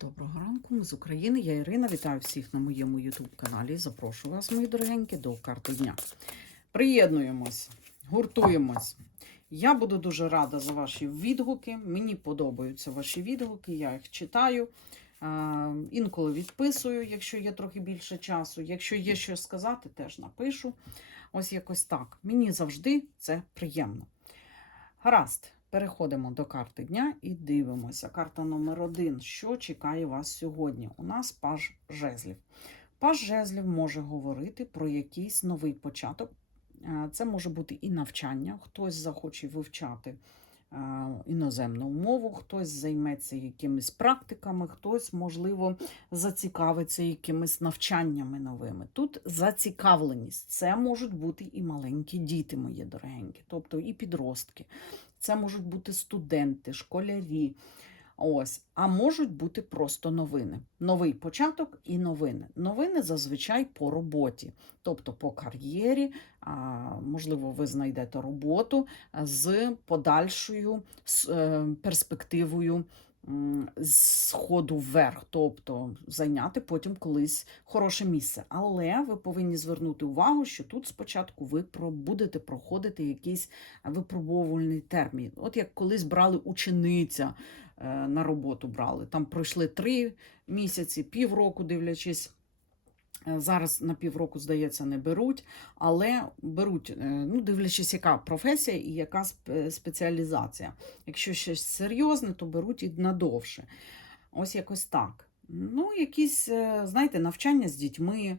Доброго ранку, ми з України. Я Ірина. Вітаю всіх на моєму YouTube-каналі. Запрошую вас, мої дорогенькі, до карти дня. Приєднуємось, гуртуємось. Я буду дуже рада за ваші відгуки. Мені подобаються ваші відгуки, я їх читаю. Інколи відписую, якщо є трохи більше часу. Якщо є що сказати, теж напишу. Ось якось так. Мені завжди це приємно. Гаразд, переходимо до карти дня і дивимося. Карта номер один. Що чекає вас сьогодні? У нас паж жезлів. Паж жезлів може говорити про якийсь новий початок. Е, Це може бути і навчання, хтось захоче вивчати е, іноземну мову, хтось займеться якимись практиками, хтось, можливо, зацікавиться якимись навчаннями новими. Тут зацікавленість. Це можуть бути і маленькі діти, мої дорогенькі, тобто і підростки. Це можуть бути студенти, школярі. Ось, а можуть бути просто новини. Новий початок і новини. Новини зазвичай по роботі, тобто по кар'єрі. Можливо, ви знайдете роботу з подальшою е, перспективою з сходу вверх, тобто зайняти потім колись хороше місце. Але ви повинні звернути увагу, що тут спочатку ви про- будете проходити якийсь випробовувальний термін. От як колись брали учениця е, на роботу брали. Там пройшли три місяці, півроку, дивлячись. Е, Зараз на півроку, здається, не беруть, але беруть, е, ну, дивлячись, яка професія і яка спеціалізація. Якщо щось серйозне, то беруть і надовше. Ось якось так. Ну, якісь, е, знаєте, навчання з дітьми,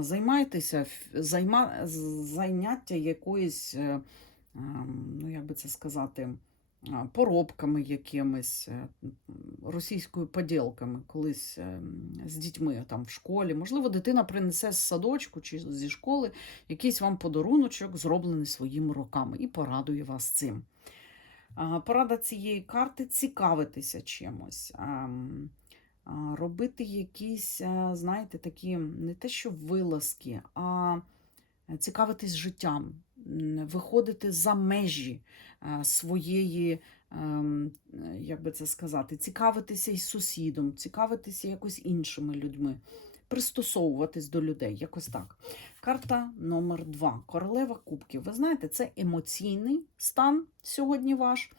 займайтеся, займа, заняття якоюсь, е, ем, ну, як би це сказати, поробками якимись, е, російською поділками, колись е, з дітьми там в школі. Можливо, дитина принесе з садочку чи зі школи якийсь вам подаруночок, зроблений своїми руками, і порадує вас цим. Порада цієї карти цікавитися чимось. Робити якісь, е, знаєте, такі не те, що вилазки, а цікавитись життям, виходити за межі своєї, ем, як би це сказати, цікавитися із сусідом, цікавитися якось іншими людьми, пристосовуватись до людей, якось так. Карта номер два. Королева кубків. Ви знаєте, це емоційний стан сьогодні ваш.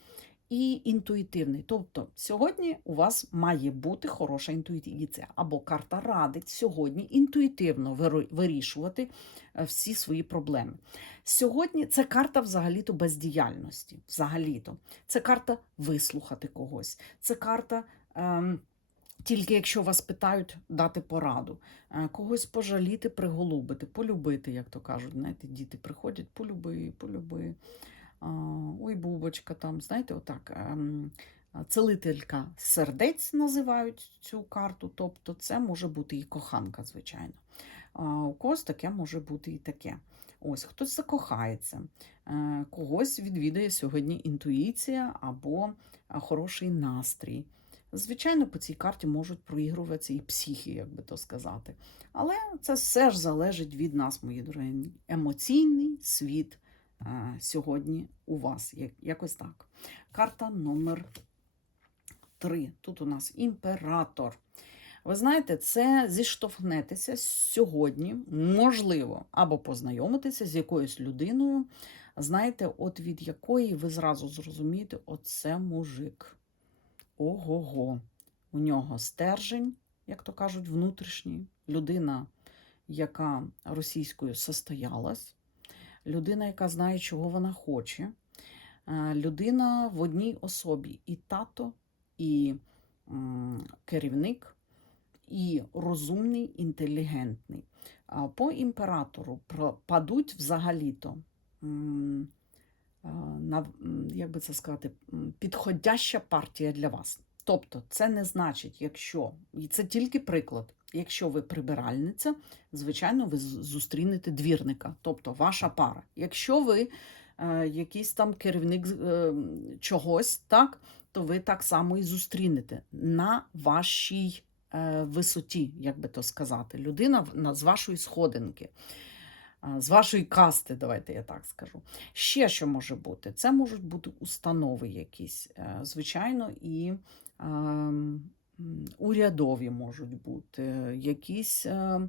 І інтуїтивний. Тобто сьогодні у вас має бути хороша інтуїція, або карта радить сьогодні інтуїтивно вирішувати е, всі свої проблеми. Сьогодні це карта взагалі-то бездіяльності. Взагалі-то. Це карта вислухати когось. Це карта. Ем, тільки якщо вас питають дати пораду, Е, когось пожаліти, приголубити, полюбити, як то кажуть. Знаєте, діти приходять, полюби, полюби. Ой, бубочка, там, знаєте, отак. ем, Целителька сердець називають цю карту, тобто це може бути і коханка, звичайно. У когось таке може бути і таке. Ось хтось закохається, е, когось відвідає сьогодні інтуїція або хороший настрій. Звичайно, по цій карті можуть проігруватися і психи, як би то сказати. Але це все ж залежить від нас, мої дорогі. Емоційний світ е, сьогодні у вас. Якось так. Карта номер 3. Тут у нас імператор. Ви знаєте, це зіштовхнетеся сьогодні, можливо, або познайомитися з якоюсь людиною, знаєте, от від якої ви зразу зрозумієте, оце мужик. Ого-го. У нього стержень, як то кажуть, внутрішній. Людина, яка російською состоялась, людина, яка знає, чого вона хоче. Е, Людина в одній особі і тато, і керівник, і розумний, інтелігентний. По імператору падуть взагалі-то. е, на, як би це сказати, підходяща партія для вас. Тобто, це не значить, якщо, і це тільки приклад, якщо ви прибиральниця, звичайно, ви зустрінете двірника, тобто ваша пара. Якщо ви е, якийсь там керівник е, чогось, так, то ви так само і зустрінете на вашій е, висоті, як би то сказати, людина на- з вашої сходинки. а, З вашої касти, давайте я так скажу. Ще що може бути? Це можуть бути установи якісь, е, звичайно, і ем, урядові можуть бути, якісь е,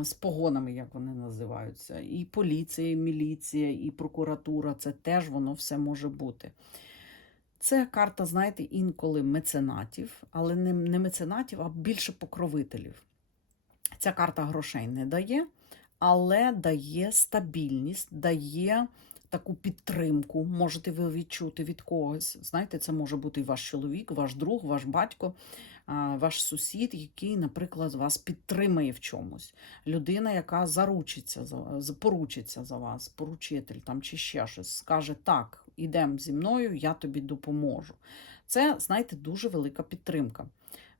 з погонами, як вони називаються, і поліція, і міліція, і прокуратура це теж воно все може бути. Це карта, знаєте, інколи меценатів, але не, не меценатів, а більше покровителів. Ця карта грошей не дає, але дає стабільність, дає таку підтримку. Можете ви відчути від когось. Знаєте, це може бути і ваш чоловік, ваш друг, ваш батько, ваш сусід, який, наприклад, вас підтримає в чомусь. Людина, яка заручиться за поручиться за вас, поручитель там чи ще щось, скаже так, ідемо зі мною, я тобі допоможу. Це, знаєте, дуже велика підтримка.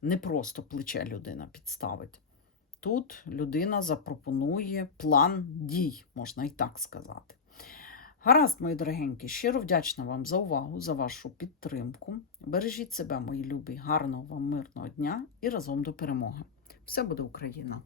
Не просто плече людина підставить. Тут людина запропонує план дій, можна і так сказати. Гаразд, мої дорогенькі, щиро вдячна вам за увагу, за вашу підтримку. Бережіть себе, мої любі, гарного вам мирного дня і разом до перемоги. Все буде Україна!